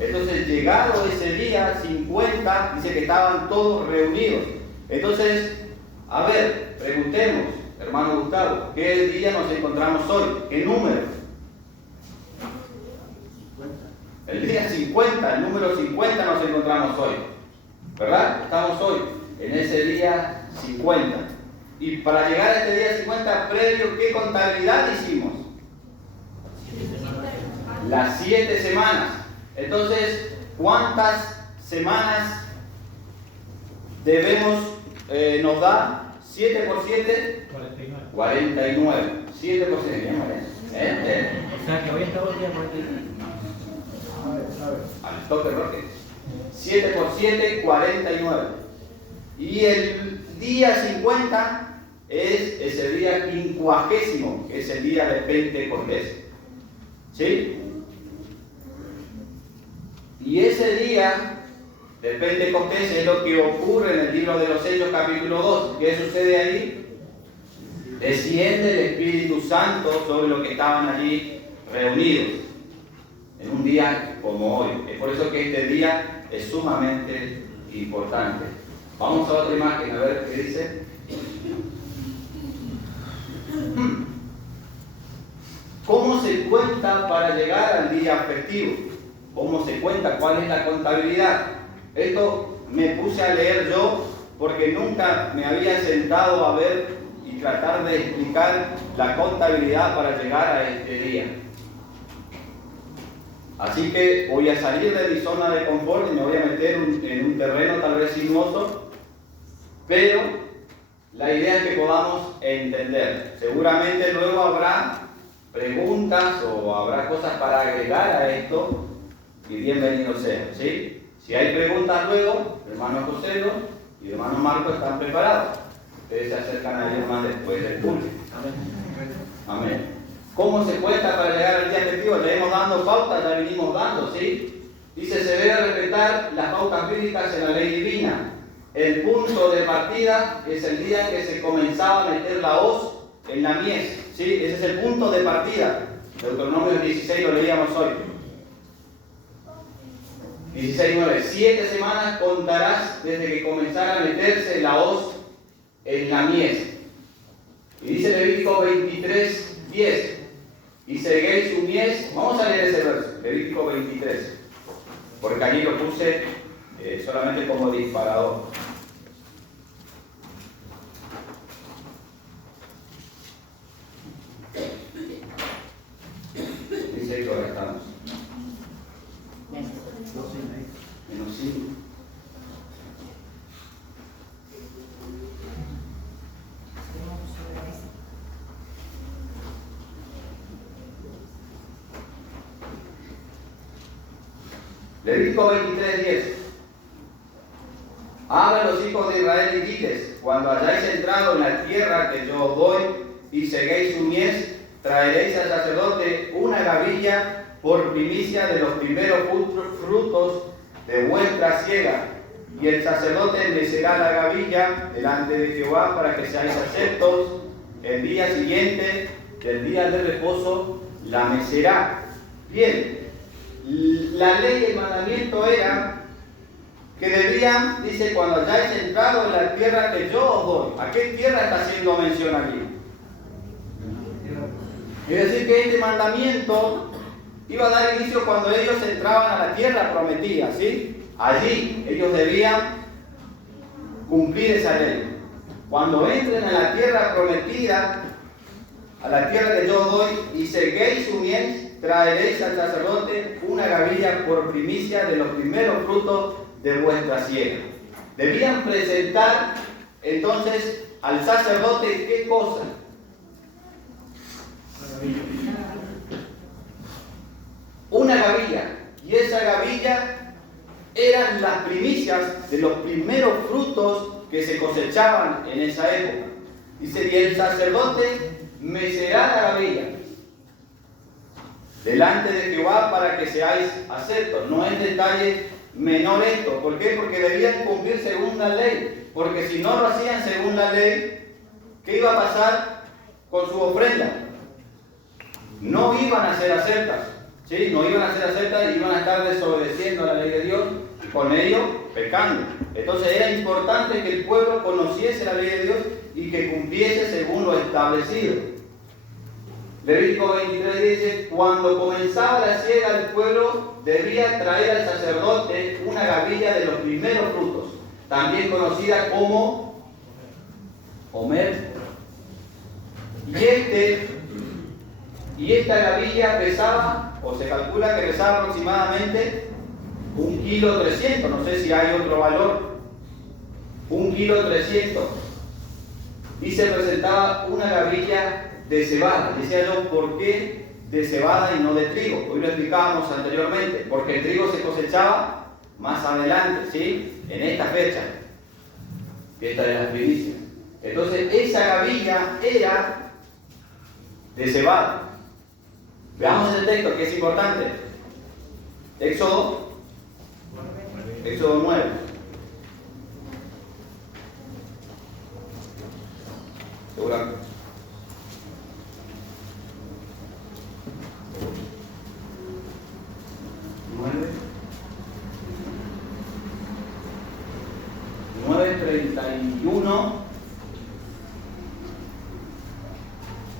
Entonces, llegado ese día, 50, dice que estaban todos reunidos. Entonces, a ver, preguntemos, hermano Gustavo, ¿qué día nos encontramos hoy? ¿Qué número? El día 50, el número 50 nos encontramos hoy. ¿Verdad? Estamos hoy en ese día 50. Y para llegar a este día 50 previo, ¿qué contabilidad hicimos? Las 7 semanas. Entonces, ¿cuántas semanas debemos, nos da 7 por 7? 49. 7 por 7. O sea que hoy estamos el día 49. Al toque roque. 7 por 7, 49. Y el día 50 es ese día 50º, que es el día de Pentecostés. ¿Sí? Y ese día de Pentecostés es lo que ocurre en el libro de los Hechos, capítulo 2. ¿Qué sucede ahí? Desciende el Espíritu Santo sobre los que estaban allí reunidos en un día como hoy. Es por eso que este día es sumamente importante. Vamos a otra imagen a ver qué dice. ¿Cómo se cuenta para llegar al día festivo? ¿Cómo se cuenta? ¿Cuál es la contabilidad? Esto me puse a leer yo porque nunca me había sentado a ver y tratar de explicar la contabilidad para llegar a este día. Así que voy a salir de mi zona de confort y me voy a meter en un terreno tal vez sinuoso, pero la idea es que podamos entender. Seguramente luego habrá preguntas o habrá cosas para agregar a esto y bienvenido sea, ¿sí? Si hay preguntas luego, hermano José y hermano Marco están preparados. Ustedes se acercan a ellos más después del culto. Amén. ¿Cómo se cuenta para llegar al día festivo? Ya hemos dando pautas, ya venimos dando, ¿sí? Dice, se debe respetar las pautas bíblicas en la ley divina. El punto de partida es el día en que se comenzaba a meter la hoz en la mies, ¿sí? Ese es el punto de partida. Deuteronomio 16 lo leíamos hoy. 16:9. 7 semanas contarás desde que comenzara a meterse la hoz en la mies. Y dice Levítico 23:10. Y seguéis su mies. Vamos a leer ese verso, Levítico 23. Porque allí lo puse solamente como disparador. Dice que ahora estamos. Menos 5. Levítico 23:10. Habla a los hijos de Israel y diles: cuando hayáis entrado en la tierra que yo os doy y seguéis su mies, traeréis al sacerdote una gavilla por primicia de los primeros frutos de vuestra siega, y el sacerdote mecerá la gavilla delante de Jehová para que seáis aceptos. El día siguiente del día de reposo la mecerá. Bien. La ley, el mandamiento era que debían, dice, cuando hayáis entrado en la tierra que yo os doy. ¿A qué tierra está haciendo mención aquí? Es decir, que este mandamiento iba a dar inicio cuando ellos entraban a la tierra prometida, ¿sí? Allí ellos debían cumplir esa ley. Cuando entren a la tierra prometida, a la tierra que yo os doy, y seguéis su mies, traeréis al sacerdote una gavilla por primicia de los primeros frutos de vuestra siega. Debían presentar entonces al sacerdote ¿qué cosa? Una gavilla. Y esa gavilla eran las primicias de los primeros frutos que se cosechaban en esa época. Dice, y el sacerdote mecerá la gavilla delante de Jehová para que seáis aceptos. No es detalle menor esto. ¿Por qué? Porque debían cumplir según la ley. Porque si no lo hacían según la ley, ¿qué iba a pasar con su ofrenda? No iban a ser aceptas. ¿Sí? No iban a ser aceptas y iban a estar desobedeciendo la ley de Dios y con ello pecando. Entonces era importante que el pueblo conociese la ley de Dios y que cumpliese según lo establecido. Levítico 23 dice, cuando comenzaba la siega del pueblo, debía traer al sacerdote una gavilla de los primeros frutos, también conocida como Homer. Y esta gavilla pesaba, o se calcula que pesaba aproximadamente 1,3 kg, no sé si hay otro valor, 1,3 kg. Y se presentaba una gavilla de cebada. Decía yo, ¿por qué de cebada y no de trigo? Hoy lo explicábamos anteriormente, porque el trigo se cosechaba más adelante, ¿sí? En esta fecha, fiesta de las primicias. Entonces esa gavilla era de cebada. Veamos el texto que es importante. Éxodo 9. Seguramente. Nueve 31.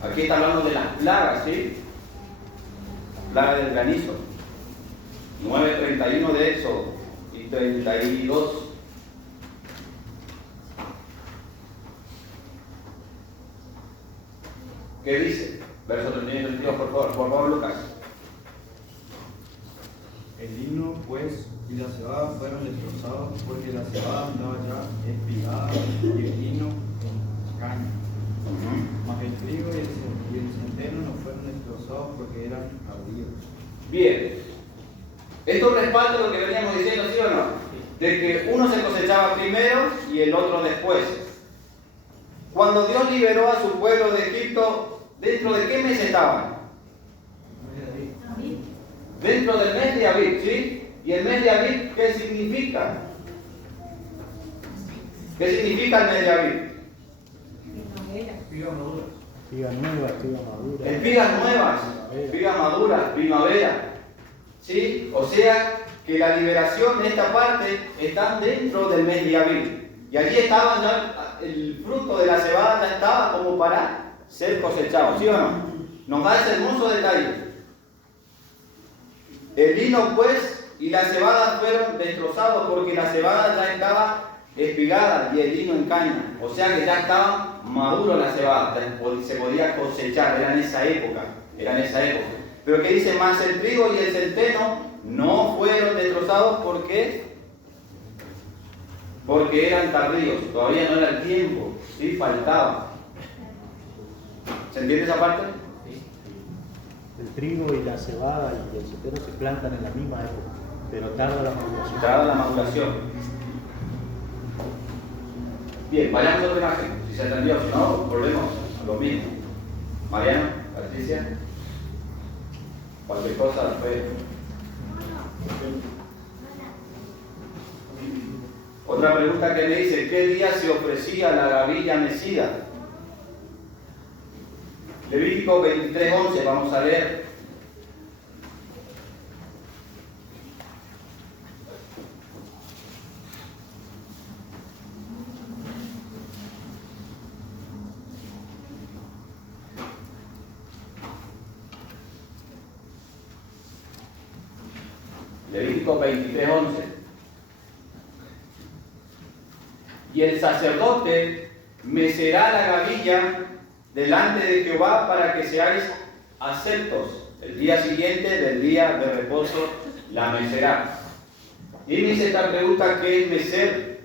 Aquí está hablando de las plagas, ¿sí? Plaga del granizo. 9:31 de Éxodo y 32. ¿Qué dice? Verso 31 y 32, por favor, Lucas. El lino, pues, y la cebada fueron destrozados porque la cebada andaba ya espigada y el lino en caña. Mas el trigo y el centeno no fueron destrozados porque eran tardíos. Bien. Esto respalda lo que veníamos diciendo, ¿sí o no? De que uno se cosechaba primero y el otro después. Cuando Dios liberó a su pueblo de Egipto, ¿dentro de qué mes estaban? Dentro del mes de Abib, ¿sí? ¿Y el mes de Abib qué significa? ¿Qué significa el mes de Abib? Espigas nuevas, espigas maduras. Espigas nuevas, espigas maduras, primavera. ¿Sí? O sea que la liberación de esta parte está dentro del mes de Abib. Y allí estaban ya, el fruto de la cebada ya estaba como para ser cosechado, ¿sí o no? Nos da ese hermoso detalle. El lino pues y la cebada fueron destrozados porque la cebada ya estaba espigada y el lino en caña. O sea que ya estaba maduro la cebada, se podía cosechar, era en esa época. Pero que dice, más el trigo y el centeno no fueron destrozados porque eran tardíos, todavía no era el tiempo, ¿sí? Faltaba. ¿Se entiende esa parte? El trigo y la cebada y el centeno se plantan en la misma época, pero tarda la maduración. Bien, vayamos a otra imagen. Si se entendió, si no, volvemos a lo mismo. Mariano, Patricia, cualquier cosa después. Otra pregunta que me dice, ¿qué día se ofrecía la gavilla mecida? Levítico 23:11, vamos a leer. Levítico 23:11. Y el sacerdote mecerá la gavilla delante de Jehová para que seáis aceptos. El día siguiente del día de reposo la mecerá. Y me hice esta pregunta, ¿qué es mecer?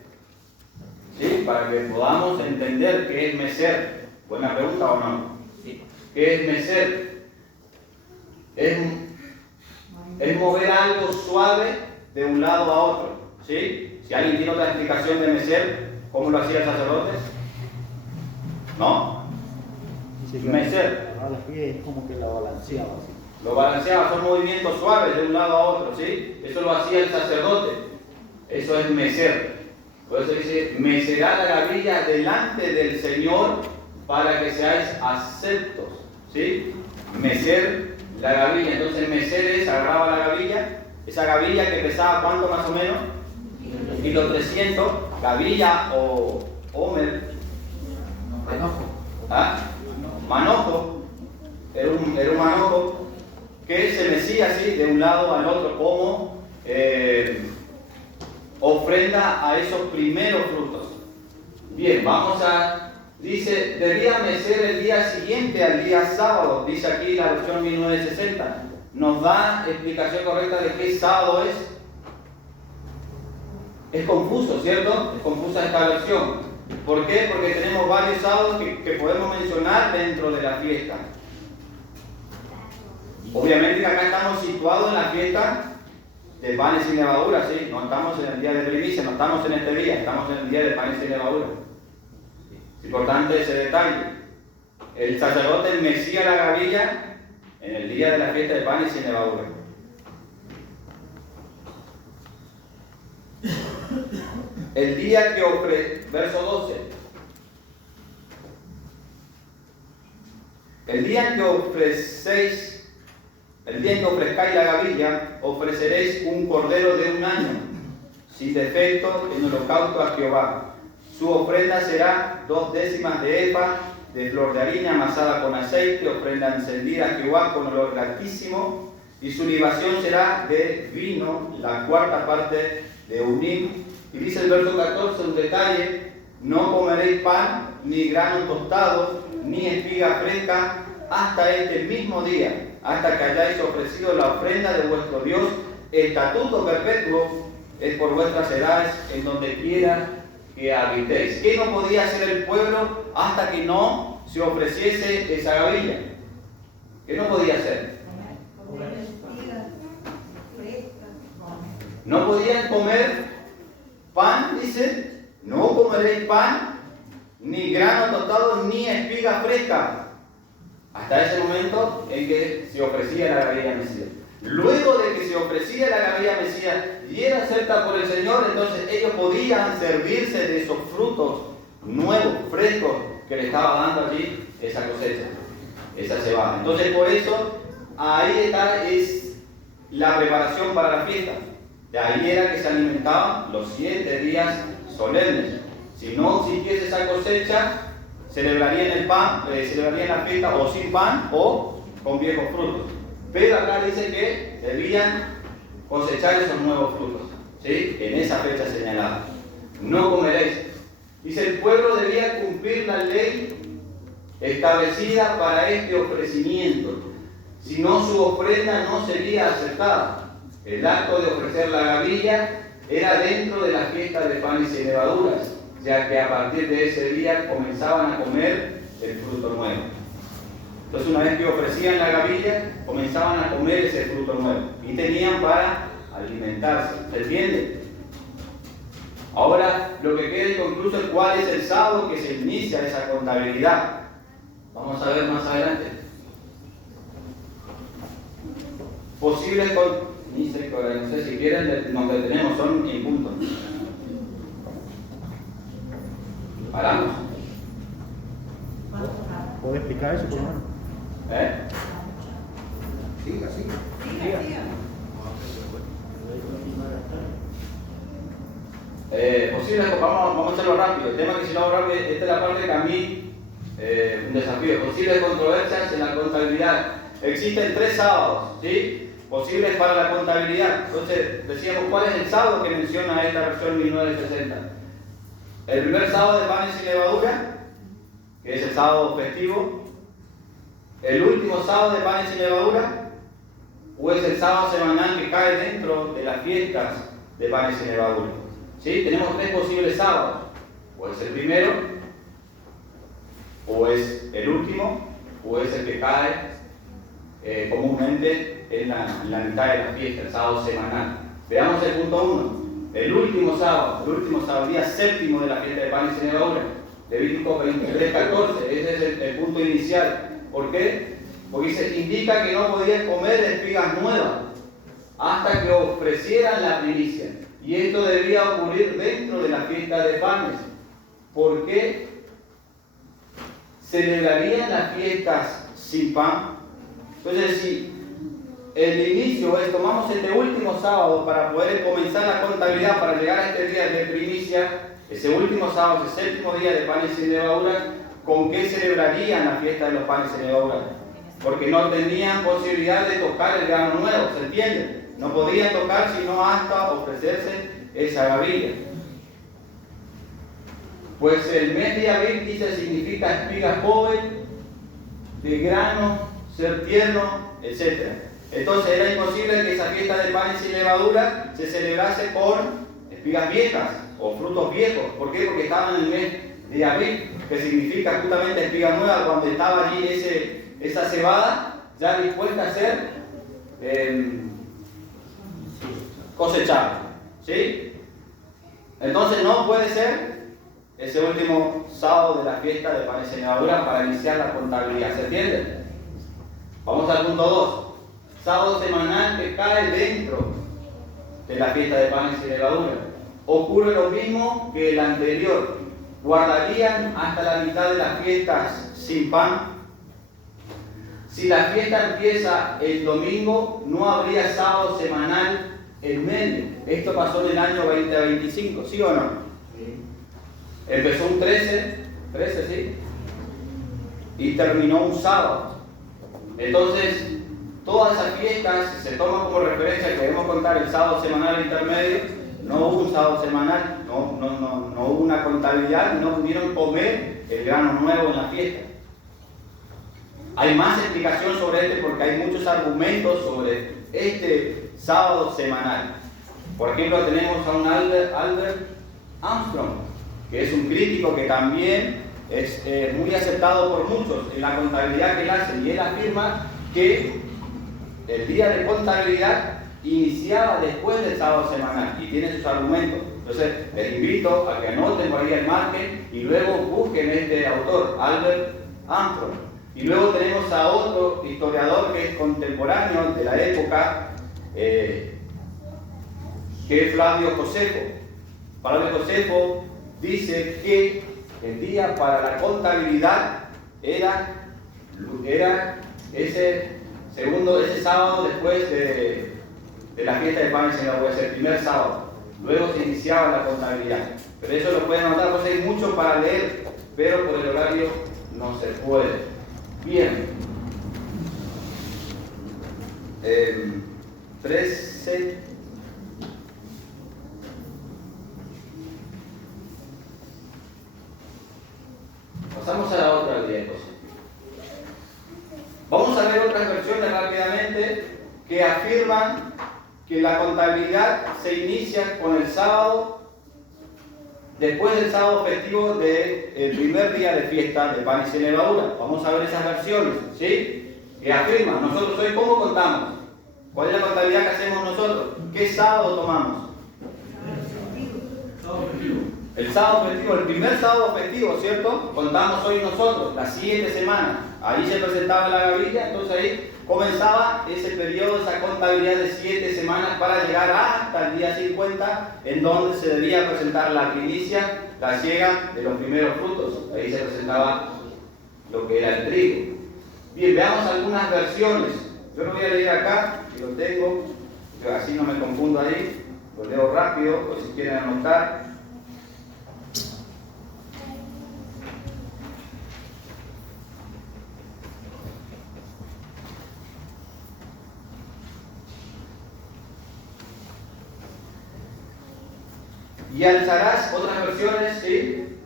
¿Sí? Para que podamos entender qué es mecer. ¿Buena pregunta o no? Sí. ¿Qué es mecer? Es mover algo suave de un lado a otro. ¿Sí? Si alguien tiene otra explicación de mecer, ¿cómo lo hacía el sacerdote? ¿No? Mecer. Es como que la balanceaba así. Lo balanceaba, son movimientos suaves de un lado a otro, ¿sí? Eso lo hacía el sacerdote. Eso es mecer. Por eso dice, mecerá la gavilla delante del Señor para que seáis aceptos, ¿sí? Mecer la gavilla. Entonces mecer es, agarraba la gavilla, esa gavilla que pesaba ¿cuánto más o menos? 1.300 kg, gavilla o homer. Manojo. ¿Ah? Manojo. Era un manojo que se mecía así de un lado al otro como ofrenda a esos primeros frutos. Bien, dice, debía mecer el día siguiente al día sábado, dice aquí la versión 1960. Nos da explicación correcta de qué sábado es. Es confuso, ¿cierto? Es confusa esta versión. ¿Por qué? Porque tenemos varios sábados que podemos mencionar dentro de la fiesta. Obviamente que acá estamos situados en la fiesta de panes sin levadura, ¿sí? No estamos en el día de primicia, no estamos en este día, estamos en el día de panes sin levadura. Si Importante ese detalle. El sacerdote mecía la gavilla en el día de la fiesta de panes sin levadura. El día que verso 12. El día en que ofrezcáis la gavilla, ofreceréis un cordero de 1 año, sin defecto, en holocausto a Jehová. Su ofrenda será 2 décimas de efa de flor de harina amasada con aceite, ofrenda encendida a Jehová con olor gratísimo, y su libación será de vino, la 4ª parte de un hin. Y dice el verso 14 un detalle: no comeréis pan, ni grano tostado, ni espiga fresca, hasta este mismo día, hasta que hayáis ofrecido la ofrenda de vuestro Dios. Estatuto perpetuo es por vuestras edades, en donde quiera que habitéis. ¿Qué no podía hacer el pueblo hasta que no se ofreciese esa gavilla? ¿Qué no podía hacer? No podían comer pan, dice, no comeréis pan, ni grano tostado, ni espiga fresca, hasta ese momento en que se ofrecía la gavilla mecida. Luego de que se ofrecía la gavilla mecida y era acepta por el Señor, entonces ellos podían servirse de esos frutos nuevos, frescos, que le estaba dando allí esa cosecha, esa cebada. Entonces por eso, ahí es la preparación para la fiesta. De ahí era que se alimentaban los 7 días solemnes. Si no existiese esa cosecha, celebrarían el pan, celebrarían la fiesta o sin pan o con viejos frutos. Pero acá dice que debían cosechar esos nuevos frutos, ¿sí? En esa fecha señalada. No comeréis. Dice, el pueblo debía cumplir la ley establecida para este ofrecimiento. Si no, su ofrenda no sería aceptada. El acto de ofrecer la gavilla era dentro de la fiesta de panes y levaduras, ya que a partir de ese día comenzaban a comer el fruto nuevo. Entonces, una vez que ofrecían la gavilla, comenzaban a comer ese fruto nuevo y tenían para alimentarse. ¿Se entiende? Ahora, lo que queda inconcluso es cuál es el sábado que se inicia esa contabilidad. Vamos a ver más adelante. Posibles no sé si quieren, nos detenemos, son en punto. Paramos. ¿Puedo explicar eso, por favor? Siga. Posibles, vamos a hacerlo rápido. El tema que si lo hago rápido, esta es la parte que a mí un desafío. Posibles controversias en la contabilidad. Existen 3 sábados, ¿sí? Posibles para la contabilidad. Entonces, decíamos, ¿cuál es el sábado que menciona esta versión 1960? El primer sábado de panes y levadura, que es el sábado festivo. El último sábado de panes y levadura, o es el sábado semanal que cae dentro de las fiestas de panes y levadura. ¿Sí? Tenemos 3 posibles sábados. O es el primero, o es el último, o es el que cae comúnmente en la mitad de la fiesta, el sábado semanal. Veamos el punto 1. El último sábado, día séptimo de la fiesta de panes y levadura. Levítico 23:14. Ese es el punto inicial. ¿Por qué? Porque indica que no podían comer espigas nuevas hasta que ofrecieran la primicia. Y esto debía ocurrir dentro de la fiesta de panes. ¿Por qué celebrarían las fiestas sin pan? Entonces, si el inicio es, tomamos este último sábado para poder comenzar la contabilidad, para llegar a este día de primicia, ese último sábado, ese séptimo día de panes sin levadura, ¿con qué celebrarían la fiesta de los panes sin levadura? Porque no tenían posibilidad de tocar el grano nuevo, ¿se entiende? No podían tocar sino hasta ofrecerse esa gavilla. Pues el mes de Abib, dice, significa espiga joven, de grano, ser tierno, etc. Entonces era imposible que esa fiesta de panes sin levadura se celebrase con espigas viejas o frutos viejos. ¿Por qué? Porque estaban en el mes de Abib, que significa justamente espiga nueva, cuando estaba allí esa cebada ya dispuesta a ser cosechada. ¿Sí? Entonces no puede ser ese último sábado de la fiesta de panes sin levadura para iniciar la contabilidad. ¿Se entiende? Vamos al punto 2. Sábado semanal que cae dentro de la fiesta de panes sin levadura. Ocurre lo mismo que el anterior. Guardarían hasta la mitad de las fiestas sin pan. Si la fiesta empieza el domingo, no habría sábado semanal en medio. Esto pasó en el año 2025, ¿sí o no? Sí. Empezó un 13, ¿sí? Y terminó un sábado. Entonces, todas esas fiestas, si se toma como referencia que debemos contar el sábado semanal intermedio, no hubo un sábado semanal, no hubo una contabilidad y no pudieron comer el grano nuevo en la fiesta. Hay más explicación sobre este porque hay muchos argumentos sobre este sábado semanal. Por ejemplo, tenemos a un Albert Armstrong, que es un crítico que también es muy aceptado por muchos en la contabilidad que él hace, y él afirma que el día de contabilidad iniciaba después del sábado semanal y tiene sus argumentos. Entonces, les invito a que anoten por ahí el margen y luego busquen este autor, Albert Armstrong. Y luego tenemos a otro historiador que es contemporáneo de la época, que es Flavio Josefo. Flavio Josefo dice que el día para la contabilidad era ese sábado después de la fiesta de panes sin levadura, el primer sábado. Luego se iniciaba la contabilidad. Pero eso lo pueden anotar, pues hay mucho para leer, pero por el horario no se puede. Bien. 13. Pasamos a la otra diapositiva. Vamos a ver otras versiones rápidamente que afirman que la contabilidad se inicia con el sábado, después del sábado festivo del primer día de fiesta de panes sin levadura. Vamos a ver esas versiones, ¿sí? Que afirman, nosotros hoy ¿cómo contamos? ¿Cuál es la contabilidad que hacemos nosotros? ¿Qué sábado tomamos? El sábado festivo, el primer sábado festivo, ¿cierto? Contamos hoy nosotros, la siguiente semana. Ahí se presentaba la gavilla, entonces ahí comenzaba ese periodo, esa contabilidad de 7 semanas para llegar hasta el día 50, en donde se debía presentar la primicia, la siega de los primeros frutos. Ahí se presentaba lo que era el trigo. Bien, veamos algunas versiones. Yo lo voy a leer acá, que lo tengo, así no me confundo ahí. Lo leo rápido, o si quieren anotar. Y alzarás, otras versiones, ¿sí?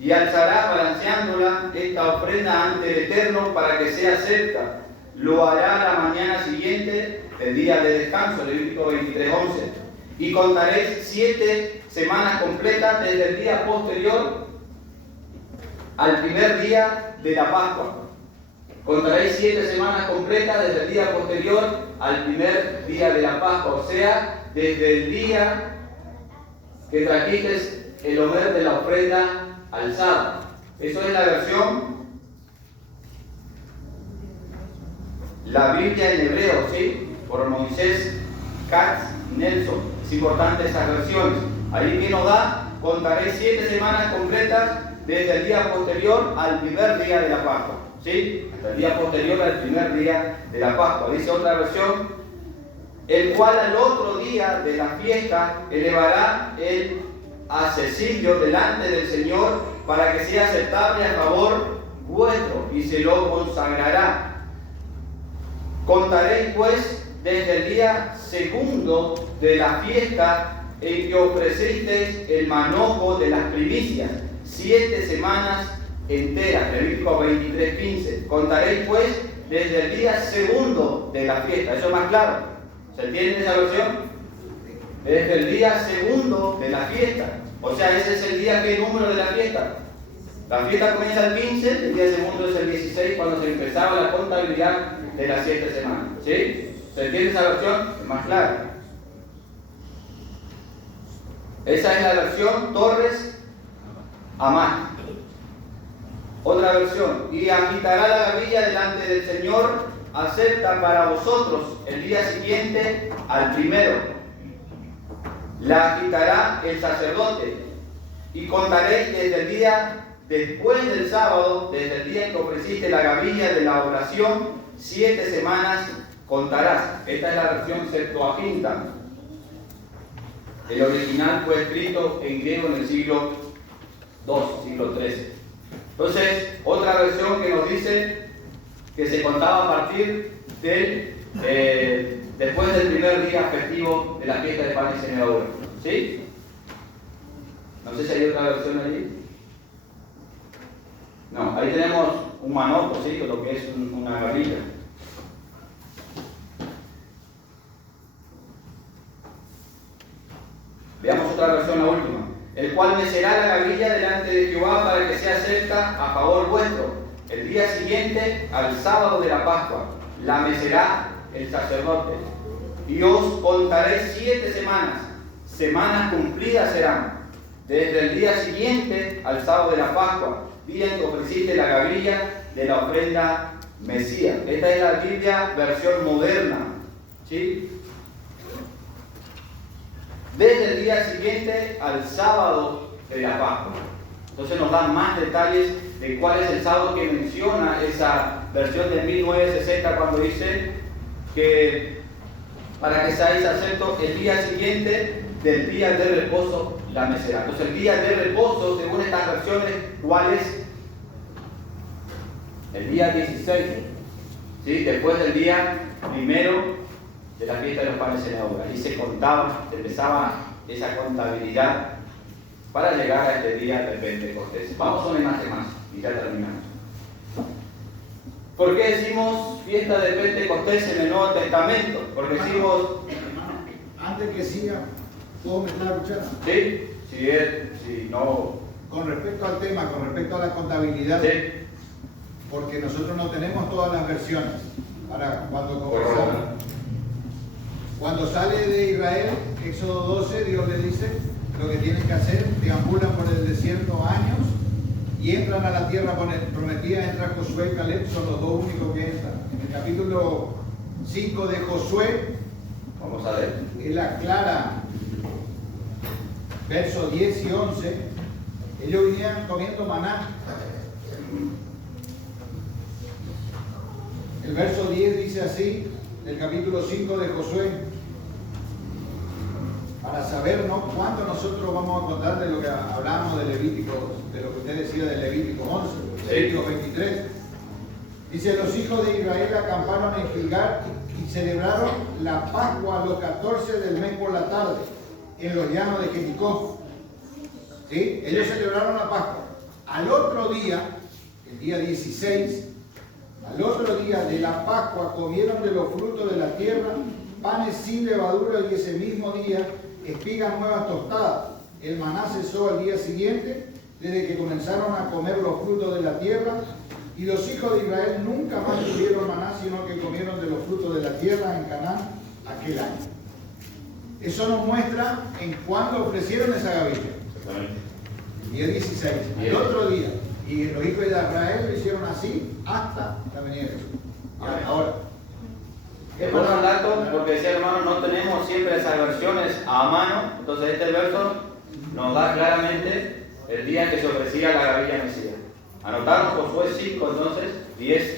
Y alzarás, balanceándola, esta ofrenda ante el Eterno para que sea acepta. Lo hará la mañana siguiente, el día de descanso, Levítico 23:11. Y contaréis 7 semanas completas desde el día posterior al primer día de la Pascua. Contaréis 7 semanas completas desde el día posterior al primer día de la Pascua, o sea, desde el día que trajiste el homer de la ofrenda alzada. Eso es la versión, la Biblia en hebreo, ¿sí? Por Moisés Katz Nelson. Es importante esas versiones. Ahí que nos da, contaré 7 semanas completas desde el día posterior al primer día de la Pascua, ¿sí? Hasta el día posterior al primer día de la Pascua. Dice otra versión, el cual al otro día de la fiesta elevará el accesible delante del Señor para que sea aceptable a favor vuestro y se lo consagrará. Contaréis pues desde el día segundo de la fiesta en que ofrecisteis el manojo de las primicias, 7 semanas enteras, Levítico 23:15. Contaréis pues desde el día segundo de la fiesta. Eso es más claro. ¿Se entiende esa versión? Desde el día segundo de la fiesta. O sea, ese es el día, ¿qué número de la fiesta? La fiesta comienza el 15, el día segundo es el 16, cuando se empezaba la contabilidad de las 7 semanas. ¿Sí? ¿Se entiende esa versión? Es más clara. Esa es la versión Torres Amán. Otra versión, y agitará la gavilla delante del Señor, acepta para vosotros el día siguiente al primero. La agitará el sacerdote, y contaréis desde el día después del sábado, desde el día en que ofreciste la gavilla de la oración, 7 semanas contarás. Esta es la versión Septuaginta. El original fue escrito en griego en el siglo II, siglo XIII. Entonces, otra versión que nos dice que se contaba a partir del después del primer día festivo de la fiesta de panes sin levadura. ¿Sí? No sé si hay otra versión allí. No, ahí tenemos un manojo, ¿sí? Lo que es una gavilla. Veamos otra versión, la última. El cual mecerá la gavilla delante de Jehová para que sea acepta a favor vuestro. El día siguiente al sábado de la Pascua la mecerá el sacerdote. Y os contaré 7 semanas. Semanas cumplidas serán. Desde el día siguiente al sábado de la Pascua, día en que ofreciste la gavilla de la ofrenda Mesías. Esta es la Biblia versión moderna. ¿Sí? Desde el día siguiente al sábado de la Pascua. Entonces nos dan más detalles de cuál es el sábado que menciona esa versión de 1960 cuando dice que para que seáis aceptos el día siguiente del día de reposo la mecerá. Entonces el día de reposo, según estas versiones, ¿cuál es? El día 16, ¿sí? Después del día primero de la fiesta de los panes sin levadura. Ahí se contaba, se empezaba esa contabilidad para llegar a este día del Pentecostés. Vamos a un enlace más y ya terminamos. ¿Por qué decimos fiesta de Pentecostés en el Nuevo Testamento? Porque decimos... Hermano, antes que siga, ¿puedo meter la cuchara? Sí, si no... Con respecto al tema, con respecto a la contabilidad, sí. Porque nosotros no tenemos todas las versiones. Ahora, cuando sale de Israel, Éxodo 12, Dios le dice lo que tienen que hacer, deambulan por el desierto años y entran a la tierra prometida. Entra Josué y Caleb, son los dos únicos que entran. En el capítulo 5 de Josué, vamos a ver, él aclara, versos 10 y 11, ellos venían comiendo maná. El verso 10 dice así, del capítulo 5 de Josué, para saber, ¿no?, cuánto nosotros vamos a contar de lo que hablamos de Levítico, de lo que usted decía de Levítico 11, Levítico 23. Dice, los hijos de Israel acamparon en Gilgal y celebraron la Pascua a los 14 del mes por la tarde, en los llanos de Jericó. ¿Sí? Ellos celebraron la Pascua. Al otro día, el día 16, al otro día de la Pascua comieron de los frutos de la tierra, panes sin levadura, y ese mismo día espigas nuevas tostadas. El maná cesó al día siguiente, desde que comenzaron a comer los frutos de la tierra, y los hijos de Israel nunca más tuvieron maná, sino que comieron de los frutos de la tierra en Canaán aquel año. Eso nos muestra en cuándo ofrecieron esa gavilla. El día 16, el otro día. Y los hijos de Israel lo hicieron así hasta la venida de Jesús. Ahora. Es por un dato, porque decía hermano, no tenemos siempre esas versiones a mano. Entonces este verso nos da claramente el día en que se ofrecía la gavilla Mesías. Anotaron Josué 5, entonces 10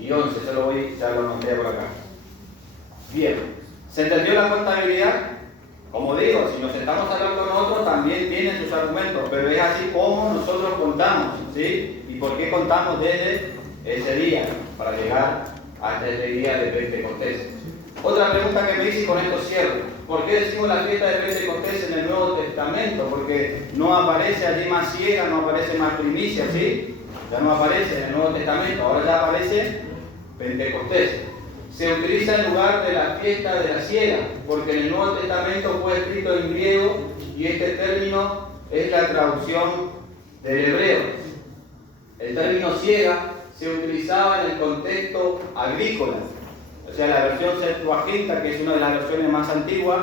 y 11. Ya lo anoté por acá. Bien, ¿se entendió la contabilidad? Como digo, si nos sentamos a hablar con nosotros, también tienen sus argumentos, pero es así como nosotros contamos, ¿sí? ¿Y por qué contamos desde ese día para llegar hasta ese día de Pentecostés? Otra pregunta que me hice, y con esto cierro: ¿por qué decimos la fiesta de Pentecostés en el Nuevo Testamento? Porque no aparece allí más siega, no aparece más primicia, ¿sí? Ya no aparece en el Nuevo Testamento, ahora ya aparece Pentecostés. Se utiliza en lugar de la fiesta de la siega, porque en el Nuevo Testamento fue escrito en griego y este término es la traducción del hebreo. El término siega se utilizaba en el contexto agrícola, o sea, la versión Septuaginta, que es una de las versiones más antiguas.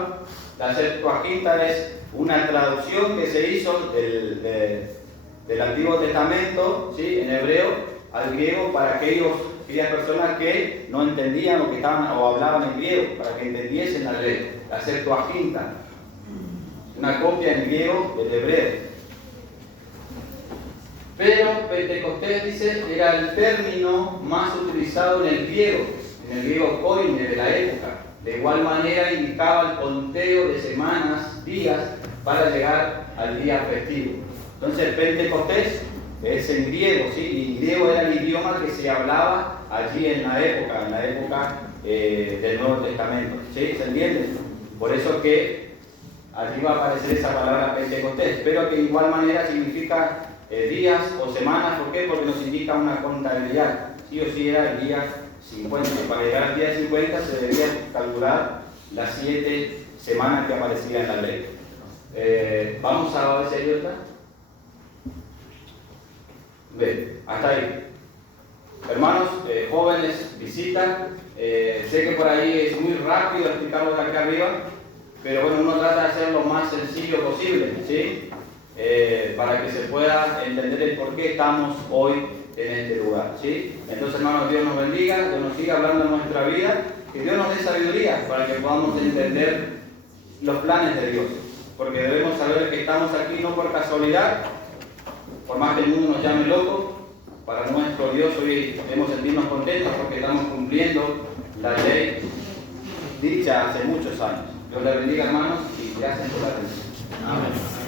La Septuaginta es una traducción que se hizo del Antiguo Testamento, ¿sí? En hebreo, al griego, para aquellas personas que no entendían o que estaban o hablaban en griego, para que entendiesen la ley, la Septuaginta, una copia en griego del hebreo. Pero Pentecostés, dice, era el término más utilizado en el griego koine de la época. De igual manera indicaba el conteo de semanas, días, para llegar al día festivo. Entonces Pentecostés es en griego, ¿sí? Y griego era el idioma que se hablaba allí en la época del Nuevo Testamento. ¿Sí? ¿Se entiende? Por eso que allí va a aparecer esa palabra Pentecostés, pero que de igual manera significa días o semanas. ¿Por qué? Porque nos indica una contabilidad. Sí o sí era el día 50. Para llegar al día 50 se debía calcular las 7 semanas que aparecían en la ley. Vamos a ver si hay otra. Bien, hasta ahí. Hermanos, jóvenes, visita. Sé que por ahí es muy rápido explicarlo de acá arriba, pero bueno, uno trata de hacer lo más sencillo posible, ¿sí? Para que se pueda entender el por qué estamos hoy en este lugar, ¿sí? Entonces, hermanos, Dios nos bendiga, Dios nos siga hablando en nuestra vida, que Dios nos dé sabiduría para que podamos entender los planes de Dios, porque debemos saber que estamos aquí no por casualidad, por más que el mundo nos llame loco. Para nuestro Dios hoy debemos sentirnos contentos porque estamos cumpliendo la ley dicha hace muchos años. Dios les bendiga, hermanos, y gracias por la atención. Amén.